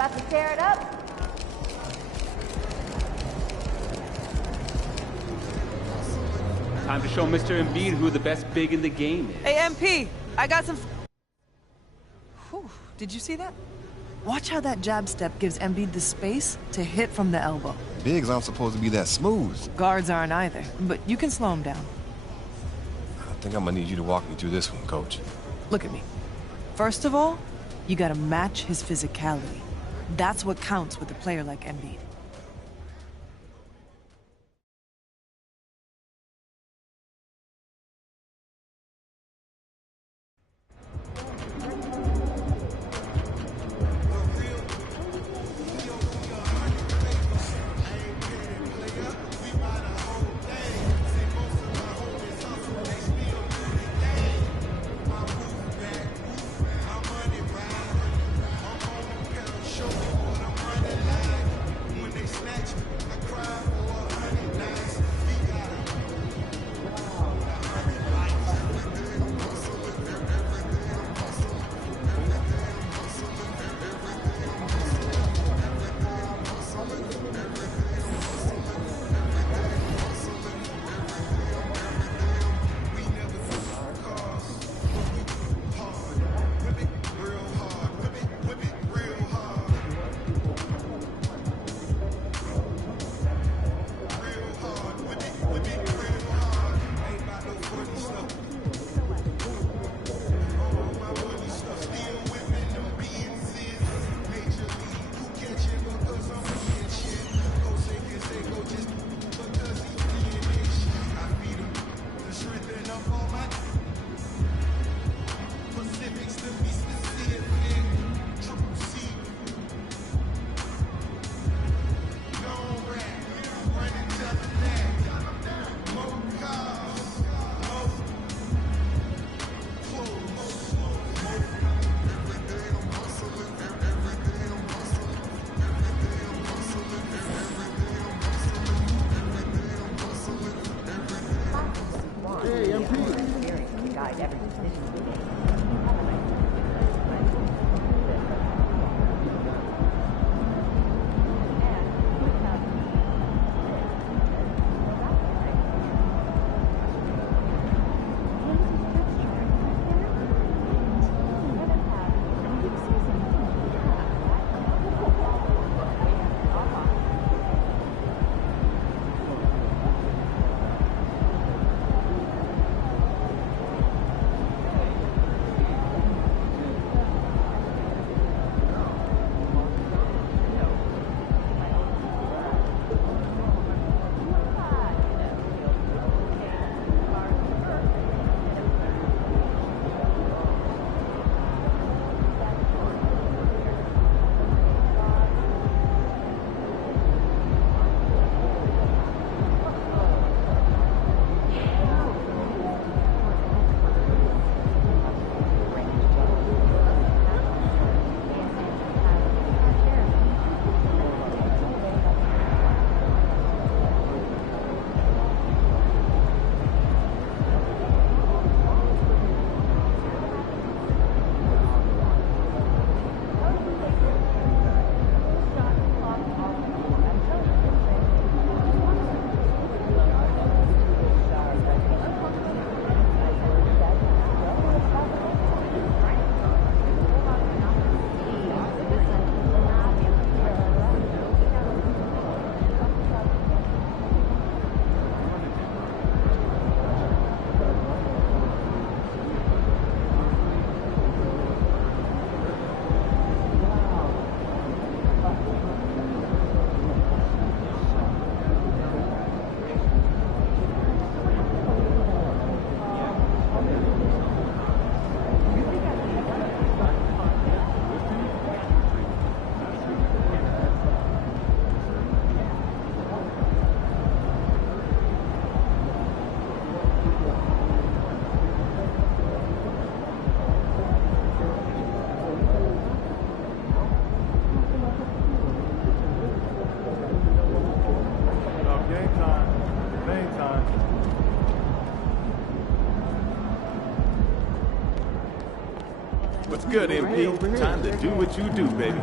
About to tear it up? Time to show Mr. Embiid who the best big in the game is. Hey, MP, I got some... Whew, did you see that? Watch how that jab step gives Embiid the space to hit from the elbow. Bigs aren't supposed to be that smooth. Guards aren't either, but you can slow him down. I think I'm gonna need you to walk me through this one, Coach. Look at me. First of all, you gotta match his physicality. That's what counts with a player like Embiid. What's good, MP? Time to do what you do, baby.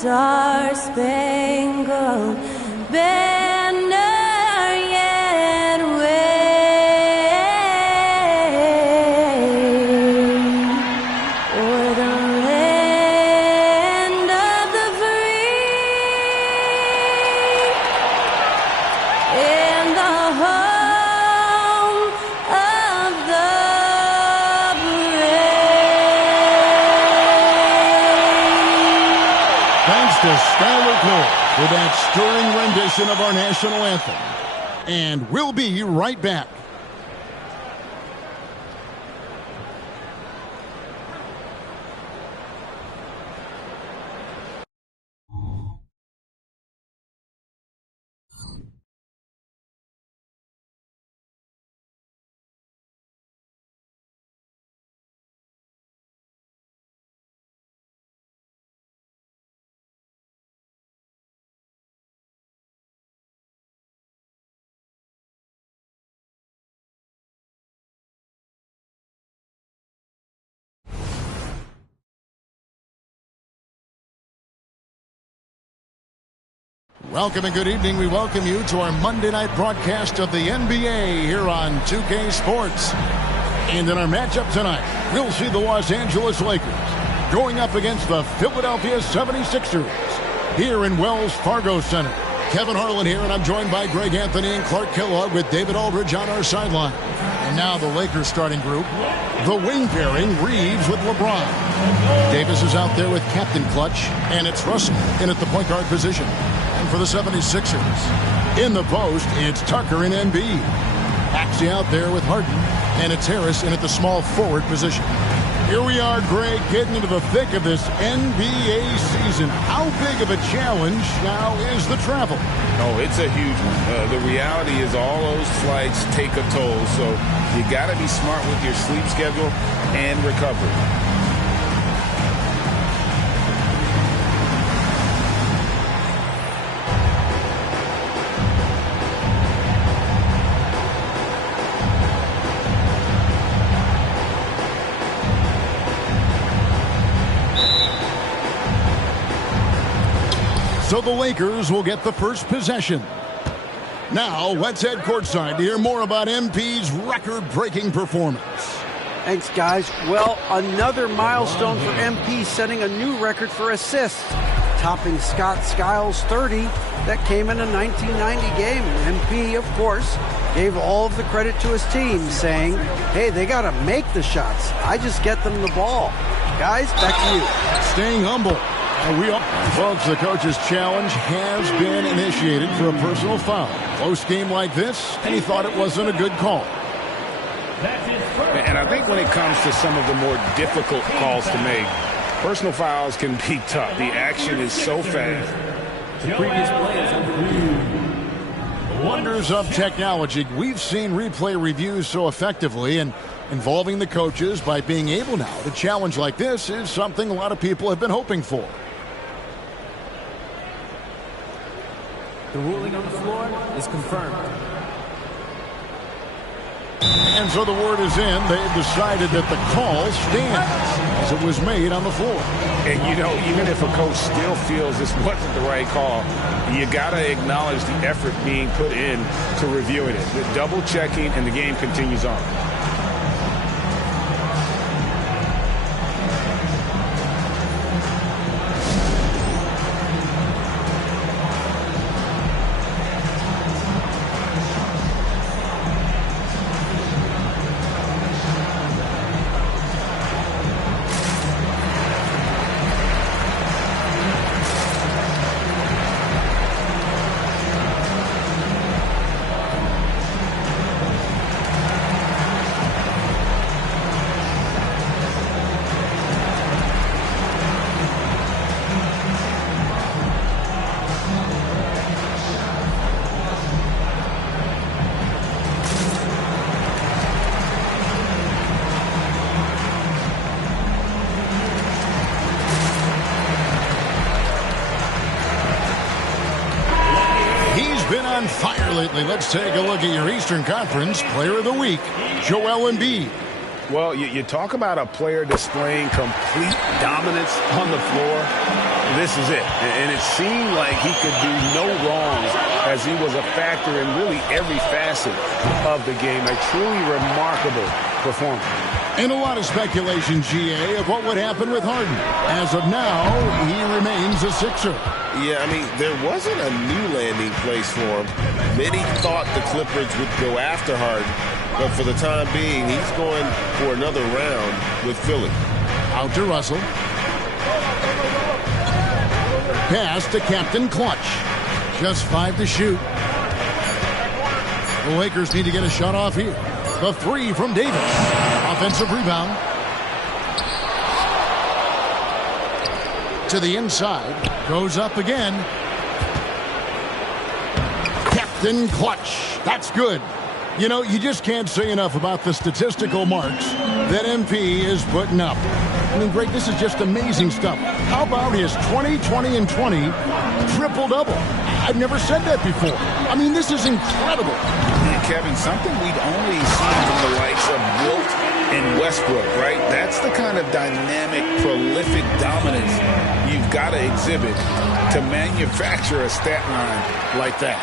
star-spangled banner yet wave o'er the land of the free and the home of the brave. Thanks to Skylar Cole for that stirring rendition of our national anthem. And we'll be right back. Welcome and good evening. We welcome you to our Monday night broadcast of the NBA here on 2K Sports. And in our matchup tonight, we'll see the Los Angeles Lakers going up against the Philadelphia 76ers here in Wells Fargo Center. Kevin Harlan here, and I'm joined by Greg Anthony and Clark Kellogg with David Aldridge on our sideline. And now the Lakers starting group. The wing pairing, Reeves with LeBron. Davis is out there with Captain Clutch, and it's Russell in at the point guard position. And for the 76ers, in the post, it's Tucker and Embiid. Axie out there with Harden, and it's Harris in at the small forward position. Here we are, Greg, getting into the thick of this NBA season. How big of a challenge now is the travel? Oh, it's a huge one. The reality is all those flights take a toll, so you got to be smart with your sleep schedule and recovery. So the Lakers will get the first possession. Now, let's head courtside to hear more about MP's record-breaking performance. Thanks, guys. Well, another milestone for MP, setting a new record for assists, topping Scott Skiles' 30 that came in a 1990 game. MP, of course, gave all of the credit to his team, saying, hey, they got to make the shots. I just get them the ball. Guys, back to you. Staying humble. Folks, the coach's challenge has been initiated for a personal foul. Close game like this, and he thought it wasn't a good call. And I think when it comes to some of the more difficult calls to make, personal fouls can be tough. The action is so fast. The previous play is under Wonders of technology. We've seen replay reviews so effectively, and involving the coaches by being able now to challenge like this is something a lot of people have been hoping for. The ruling on the floor is confirmed. And so the word is in. They've decided that the call stands as it was made on the floor. And, you know, even if a coach still feels this wasn't the right call, you got to acknowledge the effort being put in to reviewing it. The double checking, and the game continues on. On fire lately. Let's take a look at your Eastern Conference Player of the Week, Joel Embiid. Well, you talk about a player displaying complete dominance on the floor. This is it. And it seemed like he could do no wrong as he was a factor in really every facet of the game. A truly remarkable performance. And a lot of speculation, GA, of what would happen with Harden. As of now, he remains a Sixer. Yeah, I mean, there wasn't a new landing place for him. Many thought the Clippers would go after Harden, but for the time being, he's going for another round with Philly. Out to Russell. Pass to Captain Clutch. Just 5 to shoot. The Lakers need to get a shot off here. The 3 from Davis. Offensive rebound. To the inside. Goes up again. Captain Clutch. That's good. You know, you just can't say enough about the statistical marks that MP is putting up. I mean, Greg, this is just amazing stuff. How about his 20, 20, and 20 triple-double? I've never said that before. I mean, this is incredible. And Kevin, something we'd only seen from the likes of Wilt and Westbrook, right? That's the kind of dynamic, prolific dominance you've got to exhibit to manufacture a stat line like that.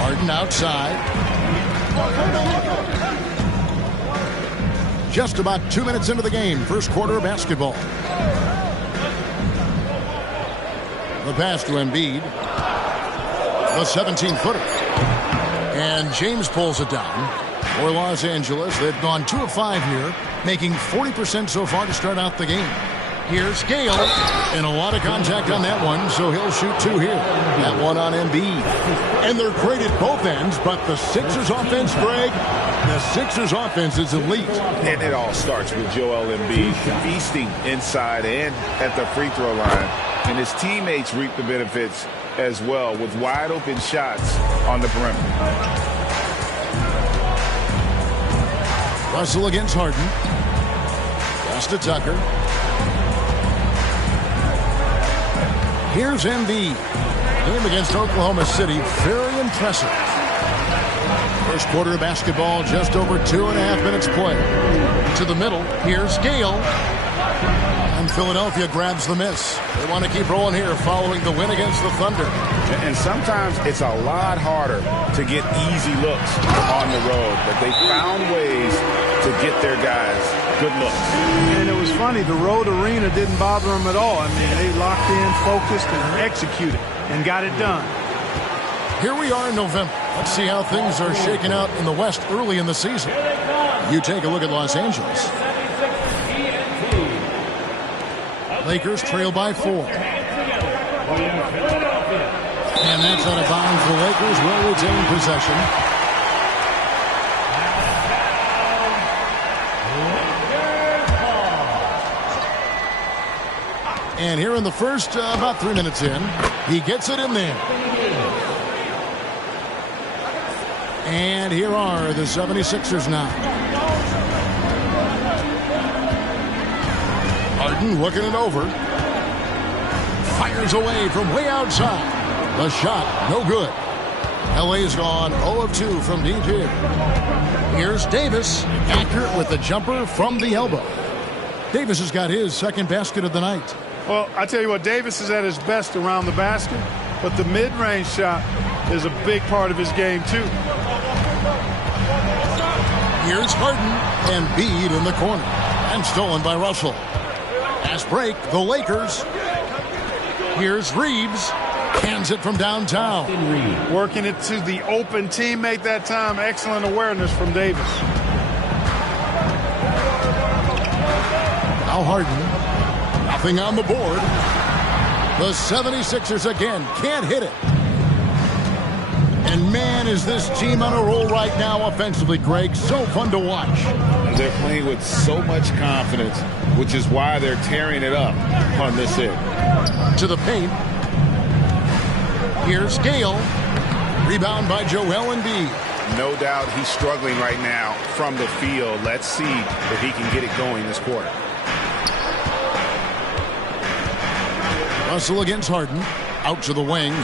Harden outside. Just about 2 minutes into the game. First quarter of basketball. The pass to Embiid. The 17-footer. And James pulls it down. For Los Angeles, they've gone 2 of 5 here, making 40% so far to start out the game. Here's Gale, and a lot of contact on that one, so he'll shoot 2 here. That one on Embiid. And they're great at both ends, but the Sixers offense, Greg, the Sixers offense is elite. And it all starts with Joel Embiid feasting inside and at the free throw line. And his teammates reap the benefits as well with wide open shots on the perimeter. Russell against Harden. Pass to Tucker. Here's Embiid. Game against Oklahoma City, very impressive. First quarter of basketball, just over 2.5 minutes played. To the middle, here's Gale. And Philadelphia grabs the miss. They want to keep rolling here following the win against the Thunder. And sometimes it's a lot harder to get easy looks on the road, but they found ways to get their guys good looks. And it was funny, the road arena didn't bother them at all. I mean, they locked in, focused, and executed, and got it done. Here we are in November. Let's see how things are shaking out in the West early in the season. You take a look at Los Angeles. Lakers trail by 4. And that's out of bounds. The Lakers will retain possession. And here in the first, about 3 minutes in, he gets it in there. And here are the 76ers now. Harden looking it over. Fires away from way outside. The shot, no good. LA's gone 0 of 2 from deep here. Here's Davis, accurate with the jumper from the elbow. Davis has got his second basket of the night. Well, I tell you what, Davis is at his best around the basket, but the mid-range shot is a big part of his game, too. Here's Harden, and Embiid in the corner. And stolen by Russell. Fast break, the Lakers. Here's Reeves. Hands it from downtown. Working it to the open teammate that time. Excellent awareness from Davis. Now Harden. Nothing on the board. The 76ers again can't hit it. And man, is this team on a roll right now offensively, Greg. So fun to watch. They're playing with so much confidence, which is why they're tearing it up on this hit. To the paint. Here's Gale. Rebound by Joel Embiid. No doubt he's struggling right now from the field. Let's see if he can get it going this quarter. Russell against Harden. Out to the wing.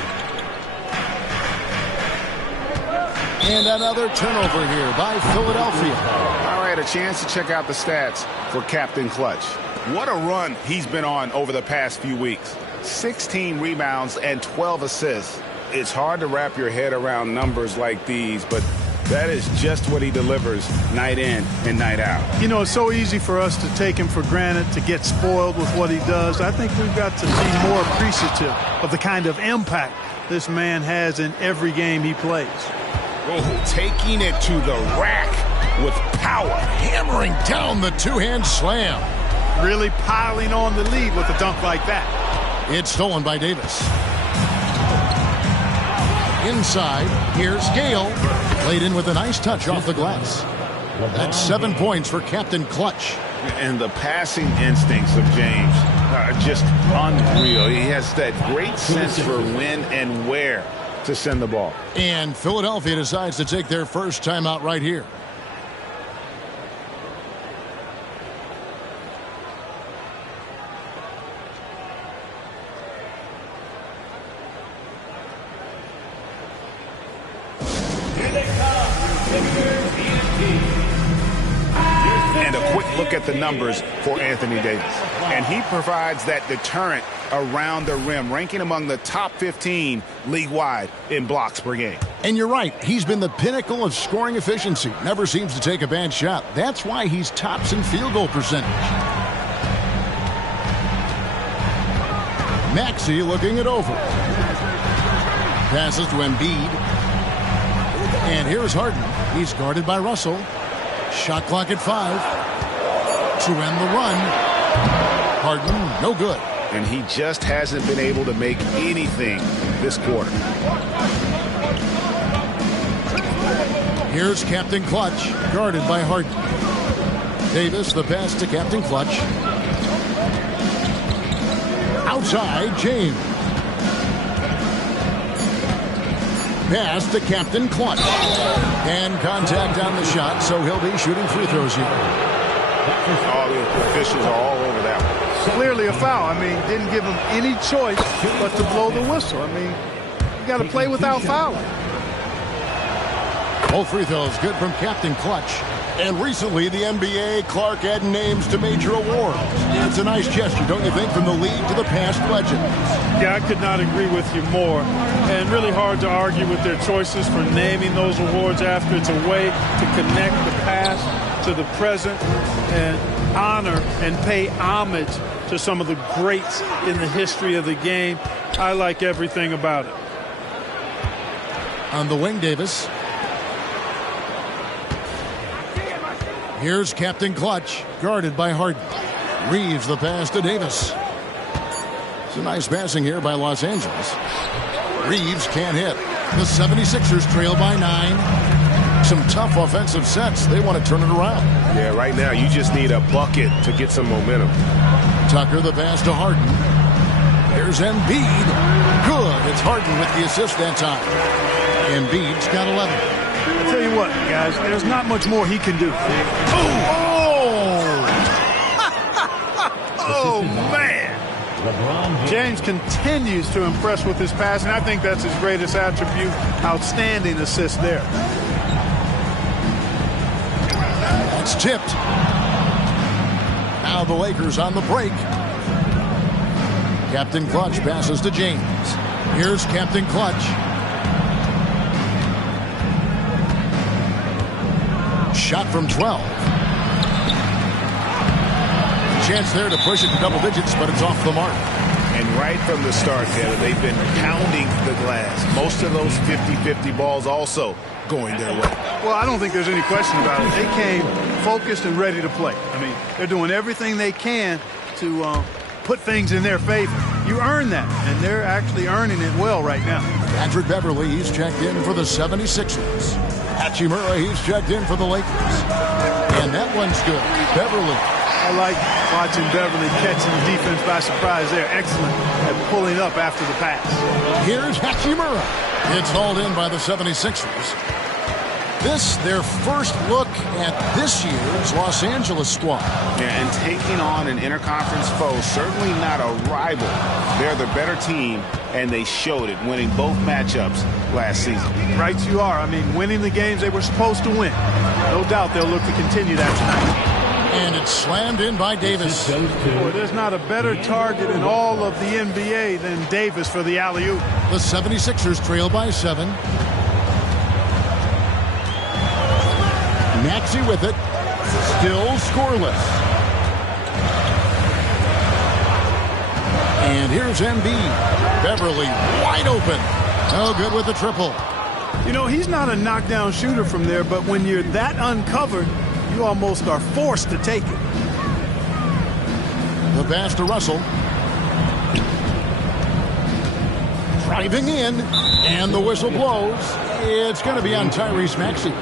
And another turnover here by Philadelphia. All right, a chance to check out the stats for Captain Clutch. What a run he's been on over the past few weeks. 16 rebounds and 12 assists. It's hard to wrap your head around numbers like these, but that is just what he delivers night in and night out. You know, it's so easy for us to take him for granted, to get spoiled with what he does. I think we've got to be more appreciative of the kind of impact this man has in every game he plays. Oh, taking it to the rack with power. Hammering down the two-hand slam. Really piling on the lead with a dunk like that. It's stolen by Davis. Inside, here's Gale. Played in with a nice touch off the glass. That's 7 points for Captain Clutch. And the passing instincts of James are just unreal. He has that great sense for when and where to send the ball. And Philadelphia decides to take their first timeout right here. And a quick look at the numbers for Anthony Davis. And he provides that deterrent around the rim, ranking among the top 15 league-wide in blocks per game. And you're right. He's been the pinnacle of scoring efficiency. Never seems to take a bad shot. That's why he's tops in field goal percentage. Maxey looking it over. Passes to Embiid. And here's Harden. He's guarded by Russell. Shot clock at 5. To end the run. Harden, no good. And he just hasn't been able to make anything this quarter. Here's Captain Clutch, guarded by Harden. Davis, the pass to Captain Clutch. Outside, James. Pass to Captain Clutch. And contact on the shot, so he'll be shooting free throws here. All the officials are all over that one. Clearly a foul. I mean, didn't give him any choice but to blow the whistle. I mean, you got to play without fouling. Both free throws good from Captain Clutch. And recently, the NBA, Clark added names to major awards. It's a nice gesture, don't you think, from the league to the past legends? Yeah, I could not agree with you more. And really hard to argue with their choices for naming those awards after. It's a way to connect the past to the present and honor and pay homage to some of the greats in the history of the game. I like everything about it. On the wing, Davis. Here's Captain Clutch, guarded by Harden. Reeves the pass to Davis. It's a nice passing here by Los Angeles. Reeves can't hit. The 76ers trail by 9. Some tough offensive sets. They want to turn it around. Yeah, right now you just need a bucket to get some momentum. Tucker the pass to Harden. Here's Embiid. Good. It's Harden with the assist that time. Embiid's got 11. I'll tell you what, guys, there's not much more he can do. Oh, man. James continues to impress with his passing. I think that's his greatest attribute. Outstanding assist there. It's tipped. Now the Lakers on the break. Captain Clutch passes to James. Here's Captain Clutch. Shot from 12. Chance there to push it to double digits, but it's off the mark. And right from the start, Taylor, they've been pounding the glass. Most of those 50-50 balls also going their way. Well, I don't think there's any question about it. They came focused and ready to play. I mean, they're doing everything they can to put things in their favor. You earn that, and they're actually earning it well right now. Patrick Beverly, he's checked in for the 76ers. Hachimura, he's checked in for the Lakers. And that one's good. Beverly. I like watching Beverly catching the defense by surprise there. Excellent at pulling up after the pass. Here's Hachimura. It's hauled in by the 76ers. This, their first look at this year's Los Angeles squad. Yeah, and taking on an interconference foe, certainly not a rival. They're the better team, and they showed it, winning both matchups last season. Right you are. I mean, winning the games they were supposed to win. No doubt they'll look to continue that tonight. And it's slammed in by Davis. Boy, there's not a better target in all of the NBA than Davis for the alley-oop. The 76ers trail by 7. Maxey with it. Still scoreless. And here's Embiid. Beverly wide open. No good with the triple. You know, he's not a knockdown shooter from there, but when you're that uncovered, you almost are forced to take it. The pass to Russell. Driving in, and the whistle blows. It's going to be on Tyrese Maxey.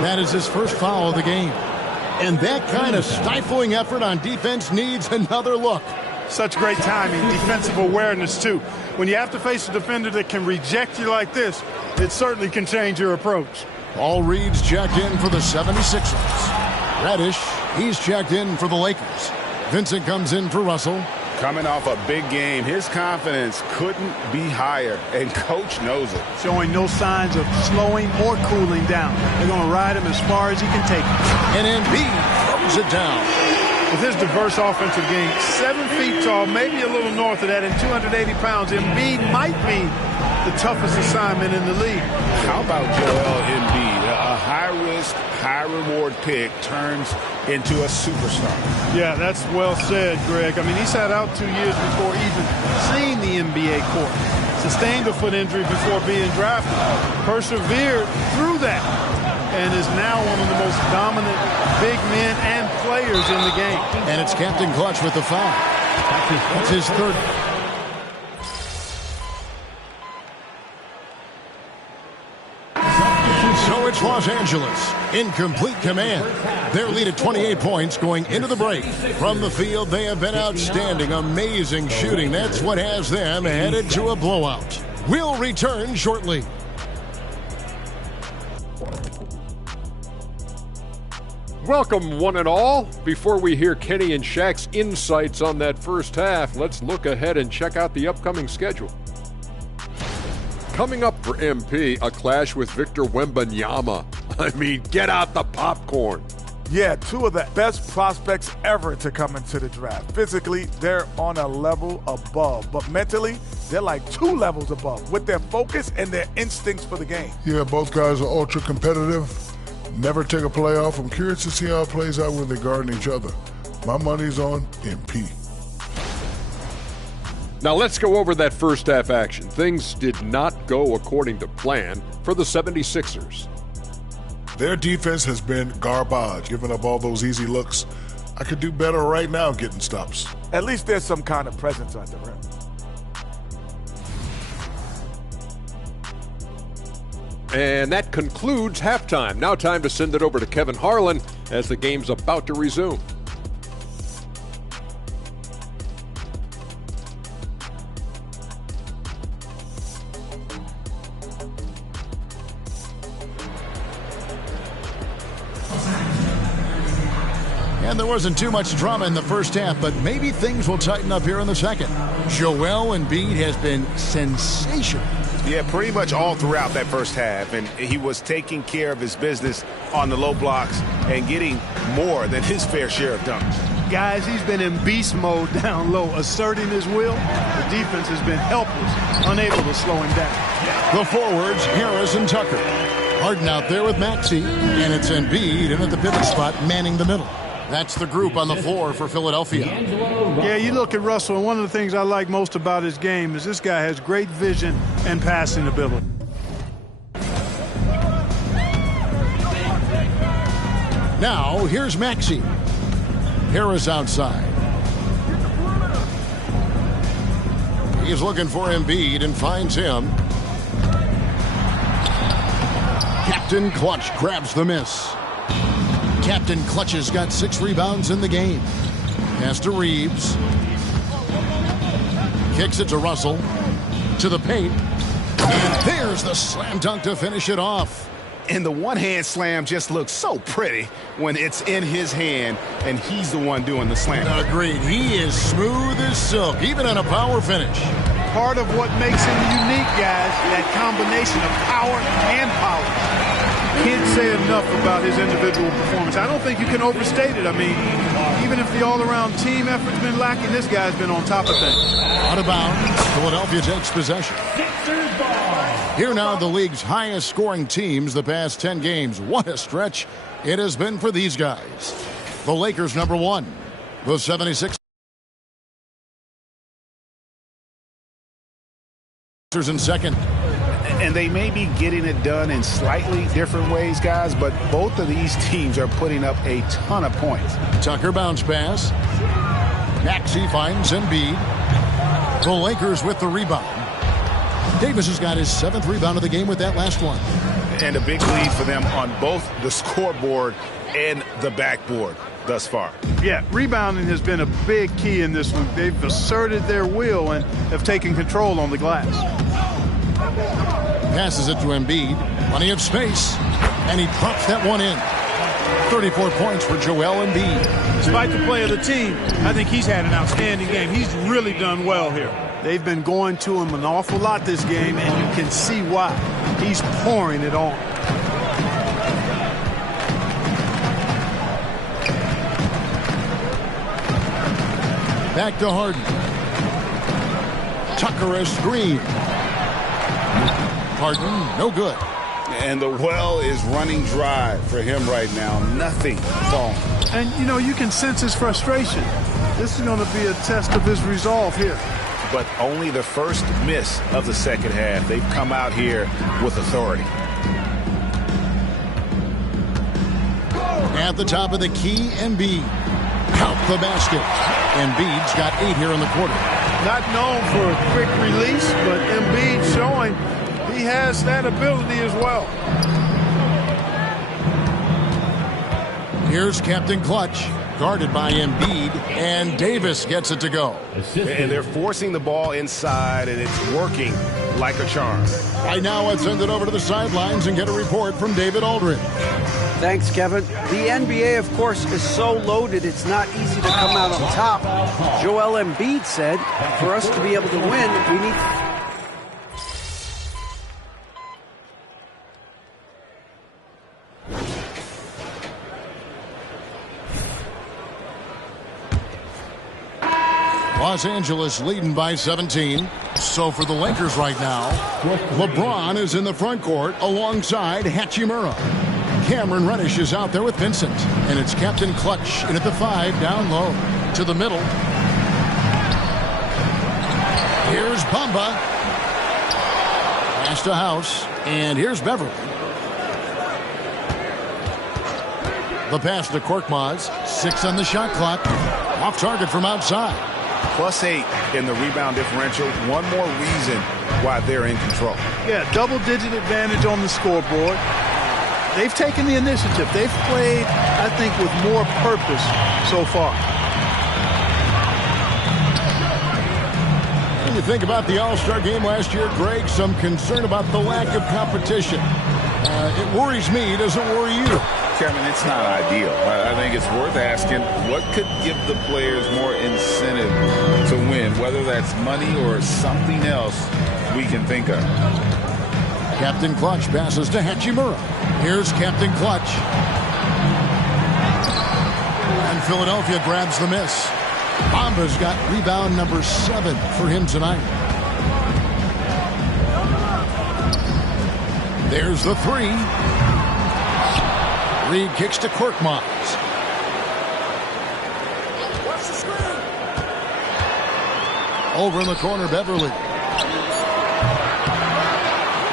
That is his first foul of the game. And that kind of stifling effort on defense needs another look. Such great timing, defensive awareness, too. When you have to face a defender that can reject you like this, it certainly can change your approach. All Reed's checked in for the 76ers. Reddish, he's checked in for the Lakers. Vincent comes in for Russell. Coming off a big game, his confidence couldn't be higher, and coach knows it. Showing no signs of slowing or cooling down. They're going to ride him as far as he can take it. And Embiid throws it down. With his diverse offensive game, 7 feet tall, maybe a little north of that, and 280 pounds, Embiid might be the toughest assignment in the league. How about Joel Embiid? A high-risk, high-reward pick turns into a superstar. Yeah, that's well said, Greg. I mean, he sat out 2 years before even seeing the NBA court. Sustained a foot injury before being drafted. Persevered through that. And is now one of the most dominant big men and players in the game. And it's Captain Clutch with the foul. That's his third. So it's Los Angeles in complete command. Their lead at 28 points going into the break. From the field, they have been outstanding. Amazing shooting. That's what has them headed to a blowout. We'll return shortly. Welcome, one and all. Before we hear Kenny and Shaq's insights on that first half, let's look ahead and check out the upcoming schedule. Coming up for MP, a clash with Victor Wembanyama. I mean, get out the popcorn. Yeah, 2 of the best prospects ever to come into the draft. Physically, they're on a level above, but mentally, they're like 2 levels above with their focus and their instincts for the game. Yeah, both guys are ultra competitive. Never take a playoff. I'm curious to see how it plays out when they're guarding each other. My money's on MP. Now let's go over that first half action. Things did not go according to plan for the 76ers. Their defense has been garbage, giving up all those easy looks. I could do better right now getting stops. At least there's some kind of presence at the rim. And that concludes halftime. Now time to send it over to Kevin Harlan as the game's about to resume. And there wasn't too much drama in the first half, but maybe things will tighten up here in the second. Joel Embiid has been sensational. Yeah, pretty much all throughout that first half, and he was taking care of his business on the low blocks and getting more than his fair share of dunks. Guys, he's been in beast mode down low, asserting his will. The defense has been helpless, unable to slow him down. The forwards, Harris and Tucker. Harden out there with Maxey, and it's Embiid in at the pivot spot, manning the middle. That's the group on the floor for Philadelphia. Yeah, you look at Russell, and one of the things I like most about his game is this guy has great vision and passing ability. Now, here's Maxey. Harris outside. He's looking for Embiid and finds him. Captain Clutch grabs the miss. Captain Clutch has got 6 rebounds in the game. Pass to Reeves. Kicks it to Russell. To the paint. And there's the slam dunk to finish it off. And the one-hand slam just looks so pretty when it's in his hand and he's the one doing the slam. Agreed. He is smooth as silk, even in a power finish. Part of what makes him unique, guys, that combination of power and polish. Can't say enough about his individual performance. I don't think you can overstate it. I mean, even if the all-around team effort's been lacking, this guy's been on top of things. Out of bounds, Philadelphia takes possession. Here now the league's highest scoring teams the past 10 games. What a stretch it has been for these guys. The Lakers number 1. The 76ers in second. And they may be getting it done in slightly different ways, guys, but both of these teams are putting up a ton of points. Tucker bounce pass. Maxey finds Embiid. The Lakers with the rebound. Davis has got his 7th rebound of the game with that last one. And a big lead for them on both the scoreboard and the backboard thus far. Yeah, rebounding has been a big key in this one. They've asserted their will and have taken control on the glass. Passes it to Embiid. Plenty of space. And he pops that one in. 34 points for Joel Embiid. Despite the play of the team, I think he's had an outstanding game. He's really done well here. They've been going to him an awful lot this game, and you can see why. He's pouring it on. Back to Harden. Tucker a screen. Harden, no good. And the well is running dry for him right now. Nothing falling. And, you know, you can sense his frustration. This is going to be a test of his resolve here. But only the first miss of the second half. They've come out here with authority. At the top of the key, Embiid. Count the basket. Embiid's got 8 here in the quarter. Not known for a quick release, but Embiid showing he has that ability as well. Here's Captain Clutch, guarded by Embiid, and Davis gets it to go. And they're forcing the ball inside, and it's working like a charm. Right now, let's send it over to the sidelines and get a report from David Aldridge. Thanks, Kevin. The NBA, of course, is so loaded it's not easy to come out on top. Joel Embiid said, for us to be able to win, we need... Los Angeles leading by 17. So for the Lakers right now, LeBron is in the front court alongside Hachimura. Cameron Reddish is out there with Vincent. And it's Captain Clutch in at the 5 down low to the middle. Here's Bamba. Pass to House. And here's Beverly. The pass to Korkmaz. 6 on the shot clock. Off target from outside. +8 in the rebound differential. One more reason why they're in control. Yeah, double-digit advantage on the scoreboard. They've taken the initiative. They've played, I think, with more purpose so far. When you think about the All-Star game last year, Greg, some concern about the lack of competition. It worries me. Does it worry you? Kevin, it's not ideal. I think it's worth asking what could give the players more incentive to win, whether that's money or something else we can think of. Captain Clutch passes to Hachimura. Here's Captain Clutch. And Philadelphia grabs the miss. Bamba's got rebound number 7 for him tonight. There's the 3. Reed kicks to Korkmaz. Over in the corner, Beverly.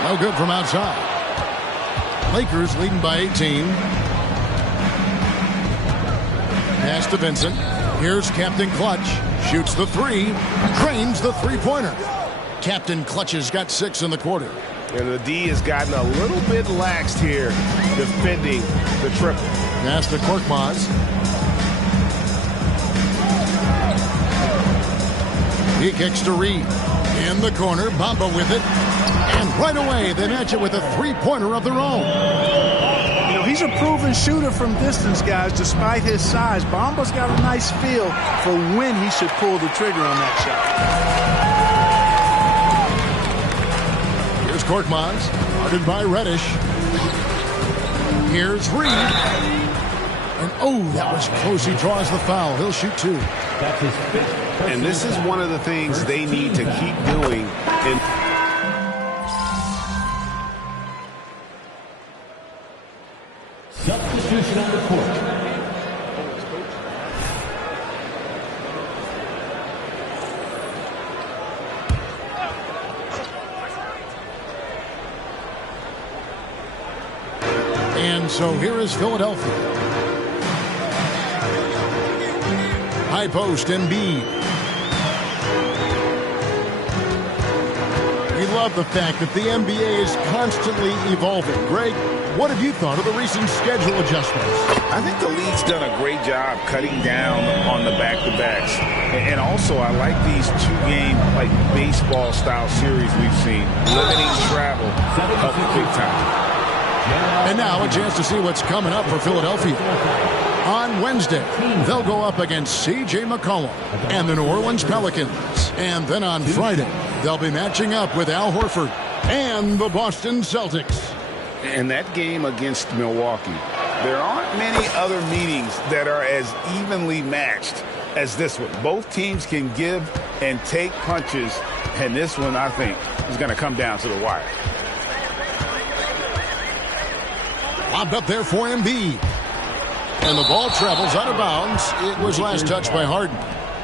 No good from outside. Lakers leading by 18. Pass to Vincent. Here's Captain Clutch. Shoots the 3. Drains the three-pointer. Captain Clutch has got 6 in the quarter. And the D has gotten a little bit laxed here defending the triple. Pass to Korkmaz. He kicks to Reed. In the corner, Bamba with it. And right away, they match it with a three-pointer of their own. You know, he's a proven shooter from distance, guys, despite his size. Bamba's got a nice feel for when he should pull the trigger on that shot. Here's Korkmaz, guarded by Reddish. Here's Reed. And oh, that was close. He draws the foul. He'll shoot two. That's his fifth. And this is one of the things they need to keep doing. Substitution on the court. And so here is Philadelphia. High post, Embiid. We love the fact that the NBA is constantly evolving. Greg, what have you thought of the recent schedule adjustments? I think the league's done a great job cutting down on the back-to-backs. And also, I like these two-game, like baseball-style series we've seen. Limiting travel helps big time. And now a chance to see what's coming up for Philadelphia. On Wednesday, they'll go up against C.J. McCollum and the New Orleans Pelicans. And then on Friday, they'll be matching up with Al Horford and the Boston Celtics. And that game against Milwaukee, there aren't many other meetings that are as evenly matched as this one. Both teams can give and take punches, and this one, I think, is going to come down to the wire. Lobbed up there for Embiid. And the ball travels out of bounds. It was last touched by Harden.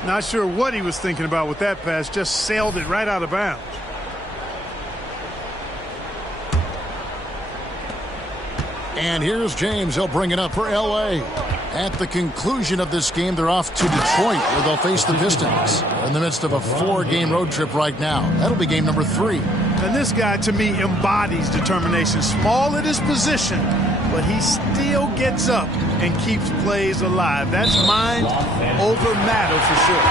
Not sure what he was thinking about with that pass. Just sailed it right out of bounds. And here's James. He'll bring it up for L.A. At the conclusion of this game, they're off to Detroit, where they'll face the Pistons. They're in the midst of a 4-game road trip right now. That'll be game number 3. And this guy, to me, embodies determination. Small at his position, but he still gets up and keeps plays alive. That's mind over matter for sure.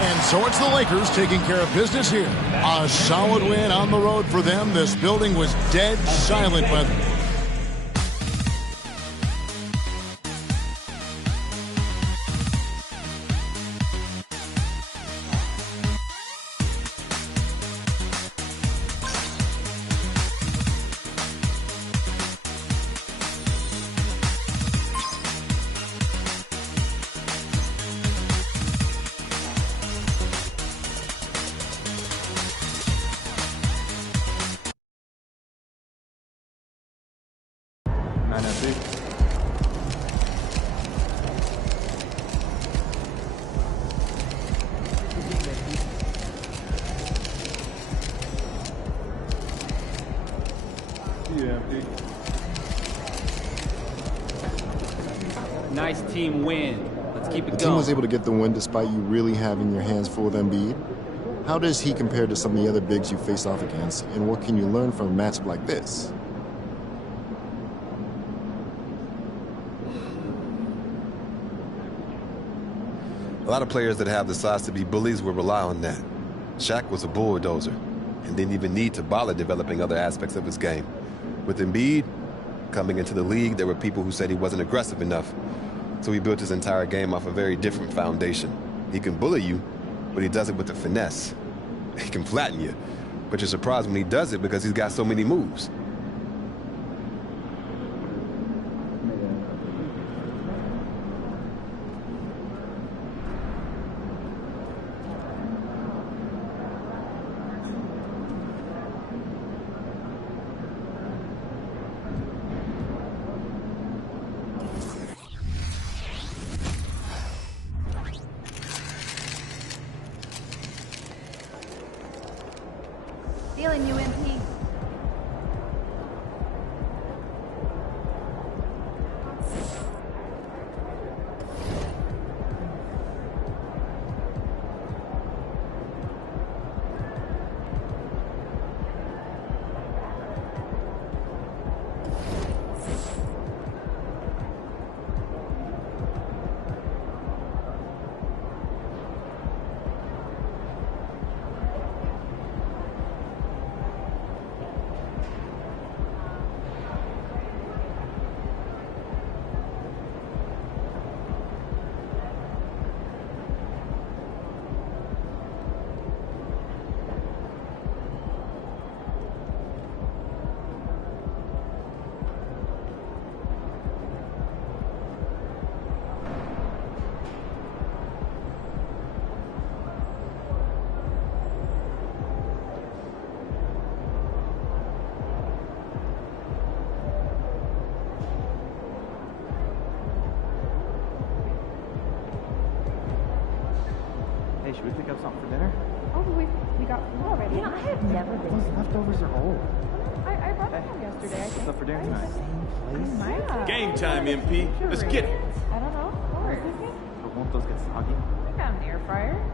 And so it's the Lakers taking care of business here. A solid win on the road for them. This building was dead silent by them. Nice team win. Let's keep it going. The team was able to get the win despite you really having your hands full with Embiid. How does he compare to some of the other bigs you face off against, and what can you learn from a matchup like this? A lot of players that have the size to be bullies will rely on that. Shaq was a bulldozer and didn't even need to bother developing other aspects of his game. With Embiid coming into the league, there were people who said he wasn't aggressive enough. So he built his entire game off a very different foundation. He can bully you, but he does it with a finesse. He can flatten you, but you're surprised when he does it because he's got so many moves. Feeling you, MP. should we pick up something for dinner? Oh, we got food already. Yeah, I have never been. Those leftovers are old. I brought them yesterday, I think. What's up for dinner tonight? Same place? Yeah. Game time, MP. Let's get it. I don't know. What were you thinking? But won't those get soggy? I got an air fryer.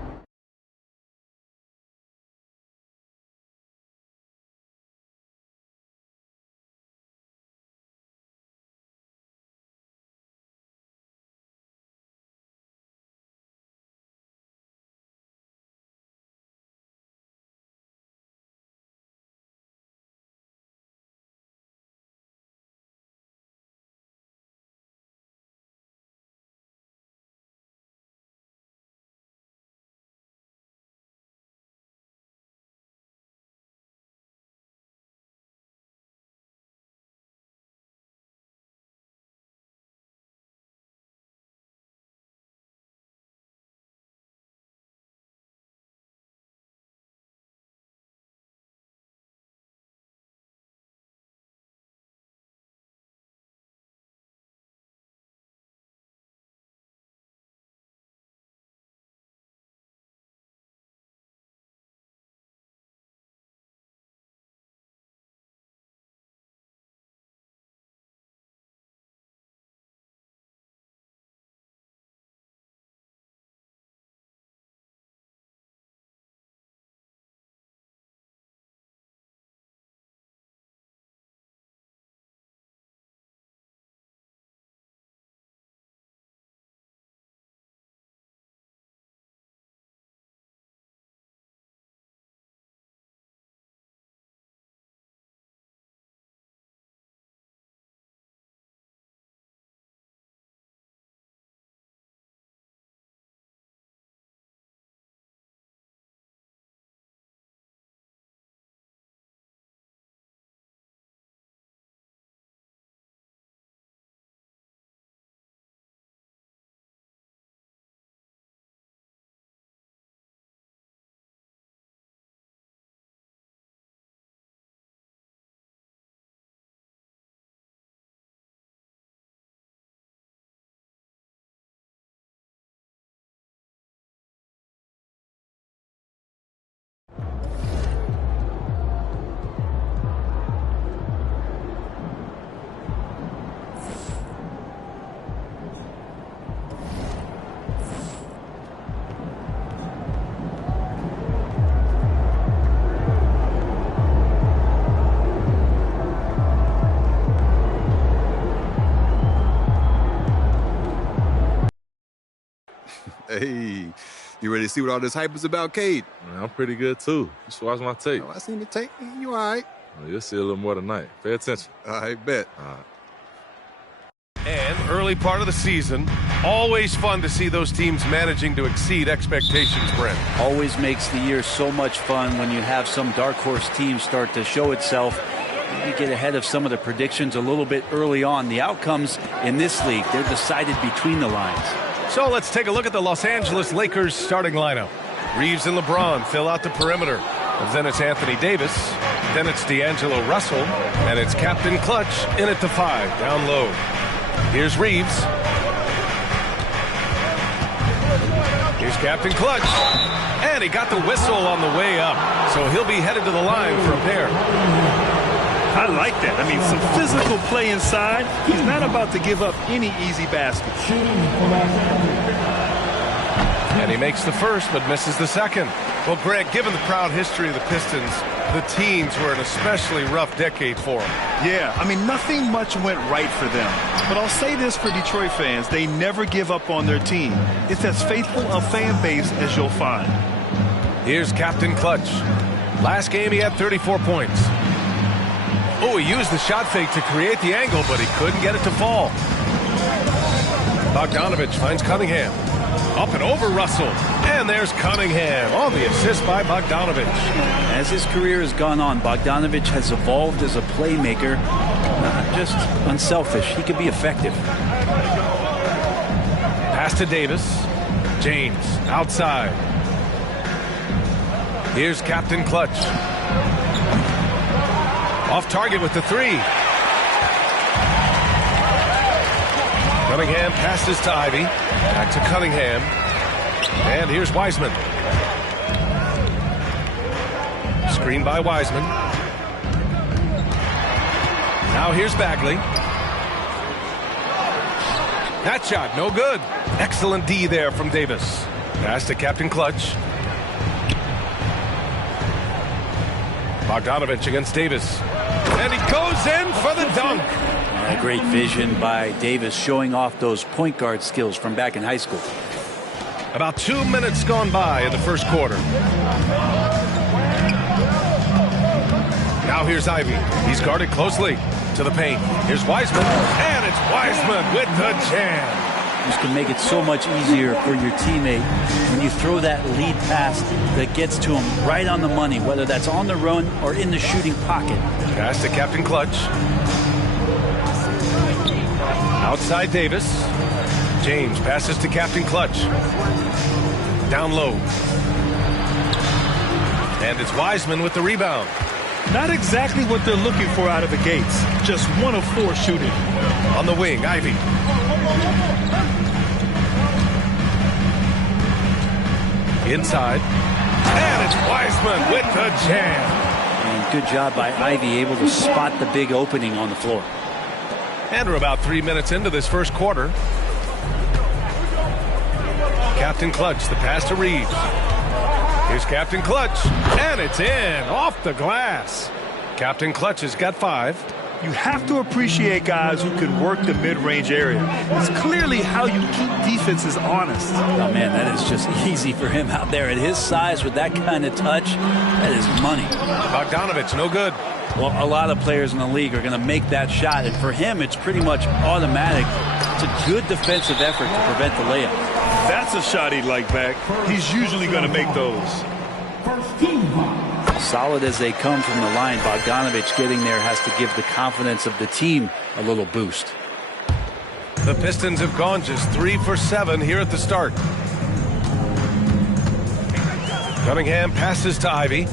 Hey, you ready to see what all this hype is about, Cade? Man, I'm pretty good, too. You should watch my tape. Oh, I seen the tape. You all right. Well, you'll see a little more tonight. Pay attention. I bet. All right. And early part of the season, always fun to see those teams managing to exceed expectations, Brent. Always makes the year so much fun when you have some dark horse team start to show itself. You get ahead of some of the predictions a little bit early on. The outcomes in this league, they're decided between the lines. So let's take a look at the Los Angeles Lakers starting lineup. Reeves and LeBron fill out the perimeter. Then it's Anthony Davis. Then it's D'Angelo Russell. And it's Captain Clutch in at the 5, down low. Here's Reeves. Here's Captain Clutch. And he got the whistle on the way up. So he'll be headed to the line for a pair. I like that. I mean, some physical play inside. He's not about to give up any easy baskets. And he makes the first, but misses the second. Well, Greg, given the proud history of the Pistons, the teens were an especially rough decade for them. Yeah, I mean, nothing much went right for them. But I'll say this for Detroit fans, they never give up on their team. It's as faithful a fan base as you'll find. Here's Captain Clutch. Last game, he had 34 points. Oh, he used the shot fake to create the angle, but he couldn't get it to fall. Bogdanovich finds Cunningham. Up and over Russell. And there's Cunningham on the assist by Bogdanovich. As his career has gone on, Bogdanovich has evolved as a playmaker, not just unselfish. He can be effective. Pass to Davis. James outside. Here's Captain Clutch. Off target with the 3. Cunningham passes to Ivy. Back to Cunningham. And here's Wiseman. Screen by Wiseman. Now here's Bagley. That shot, no good. Excellent D there from Davis. Pass to Captain Clutch. Bogdanovich against Davis. And he goes in for the dunk. A great vision by Davis, showing off those point guard skills from back in high school. About 2 minutes gone by in the first quarter. Now here's Ivy. He's guarded closely to the paint. Here's Wiseman. And it's Wiseman with the jam. This can make it so much easier for your teammate when you throw that lead pass that gets to him right on the money, whether that's on the run or in the shooting pocket. Pass to Captain Clutch. Outside Davis. James passes to Captain Clutch. Down low. And it's Wiseman with the rebound. Not exactly what they're looking for out of the gates. Just 1 of 4 shooting. On the wing, Ivy. Inside. And it's Wiseman with the jam. And good job by Ivy, able to spot the big opening on the floor. And we're about 3 minutes into this first quarter. Captain Clutch, the pass to Reeves. Here's Captain Clutch. And it's in, off the glass. Captain Clutch has got 5. You have to appreciate guys who can work the mid-range area. It's clearly how you keep defenses honest. Oh, man, that is just easy for him out there. At his size, with that kind of touch, that is money. Bogdanovich, no good. Well, a lot of players in the league are going to make that shot, and for him, it's pretty much automatic. It's a good defensive effort to prevent the layup. That's a shot he'd like back. He's usually going to make those. Solid as they come from the line, Bogdanovich getting there has to give the confidence of the team a little boost. The Pistons have gone just 3 for 7 here at the start. Cunningham passes to Ivy.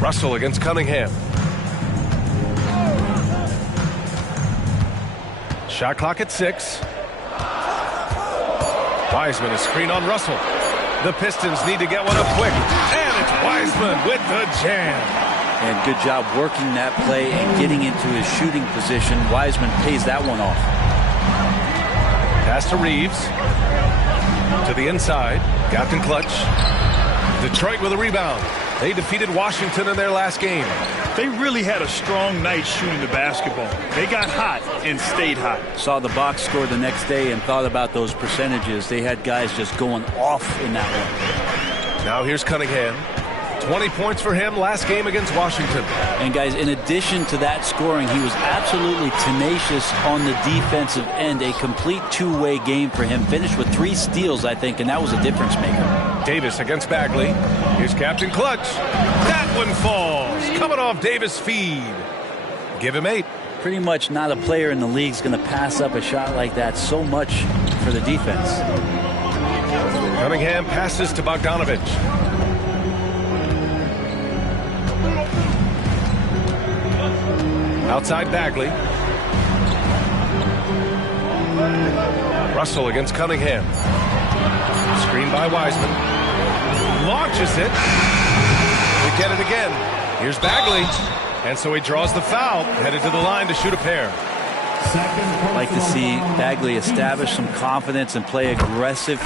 Russell against Cunningham. Shot clock at 6. Wiseman, a screen on Russell. The Pistons need to get one up quick. And it's Wiseman with the jam. And good job working that play and getting into his shooting position. Wiseman pays that one off. Pass to Reeves. To the inside. Captain Clutch. Detroit with a rebound. They defeated Washington in their last game. They really had a strong night shooting the basketball. They got hot and stayed hot. Saw the box score the next day and thought about those percentages. They had guys just going off in that one. Now here's Cunningham. 20 points for him last game against Washington. And guys, in addition to that scoring, he was absolutely tenacious on the defensive end. A complete two-way game for him. Finished with 3 steals, I think, and that was a difference maker. Davis against Bagley. Here's Captain Clutch. That one falls. Coming off Davis' feed. Give him 8. Pretty much not a player in the league is going to pass up a shot like that so much for the defense. Cunningham passes to Bogdanovich. Outside Bagley. Russell against Cunningham. Screen by Wiseman. Launches it. We get it again. Here's Bagley. And so he draws the foul. Headed to the line to shoot a pair. I'd like to see Bagley establish some confidence and play aggressive.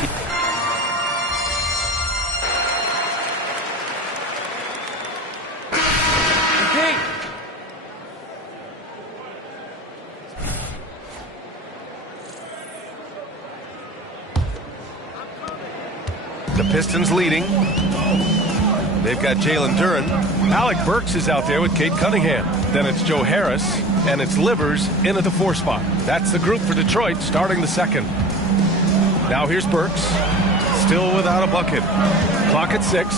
The Pistons leading. They've got Jalen Duren. Alec Burks is out there with Cade Cunningham. Then it's Joe Harris, and it's Livers in at the 4 spot. That's the group for Detroit starting the second. Now here's Burks. Still without a bucket. Clock at 6.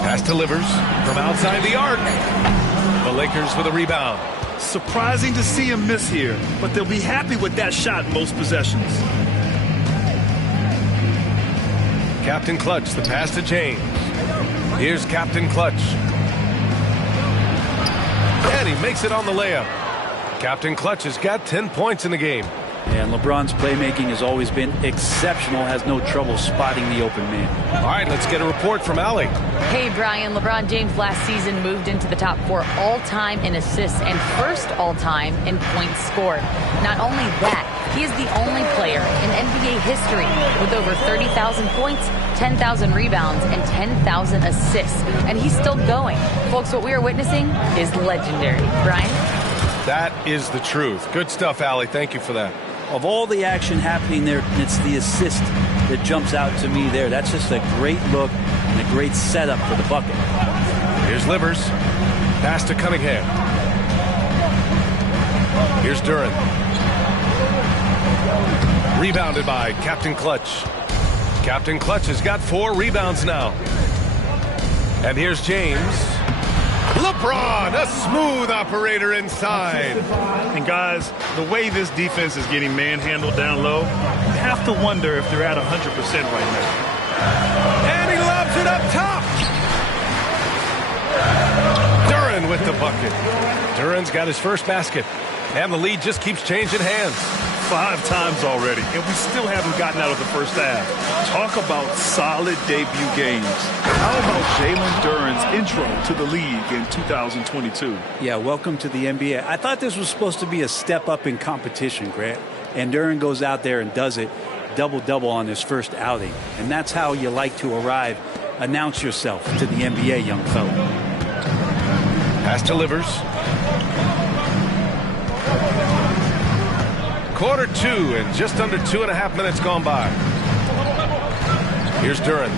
Pass to Livers from outside the arc. The Lakers with a rebound. Surprising to see him miss here, but they'll be happy with that shot in most possessions. Captain Clutch, the pass to James. Here's Captain Clutch. And he makes it on the layup. Captain Clutch has got 10 points in the game. And LeBron's playmaking has always been exceptional, has no trouble spotting the open man. All right, let's get a report from Allie. Hey, Brian. LeBron James last season moved into the top 4 all-time in assists and first all-time in points scored. Not only that, he is the only player in NBA history with over 30,000 points, 10,000 rebounds, and 10,000 assists. And he's still going. Folks, what we are witnessing is legendary. Brian? That is the truth. Good stuff, Allie. Thank you for that. Of all the action happening there, it's the assist that jumps out to me there. That's just a great look and a great setup for the bucket. Here's Livers. Pass to Cunningham. Here's Duren. Rebounded by Captain Clutch. Captain Clutch has got 4 rebounds now. And here's James. LeBron, a smooth operator inside. And guys, the way this defense is getting manhandled down low, you have to wonder if they're at 100% right now. And he lobs it up top. Duren with the bucket. Duren's got his first basket. And the lead just keeps changing hands. 5 times already, and we still haven't gotten out of the first half. Talk about solid debut games. How about Jalen Duren's intro to the league in 2022? Yeah, welcome to the NBA. I thought this was supposed to be a step up in competition, Grant. And Duren goes out there and does it double-double on his first outing. And that's how you like to arrive. Announce yourself to the NBA, young fella. Pass to Livers. Quarter 2 and just under 2.5 minutes gone by. Here's Duren.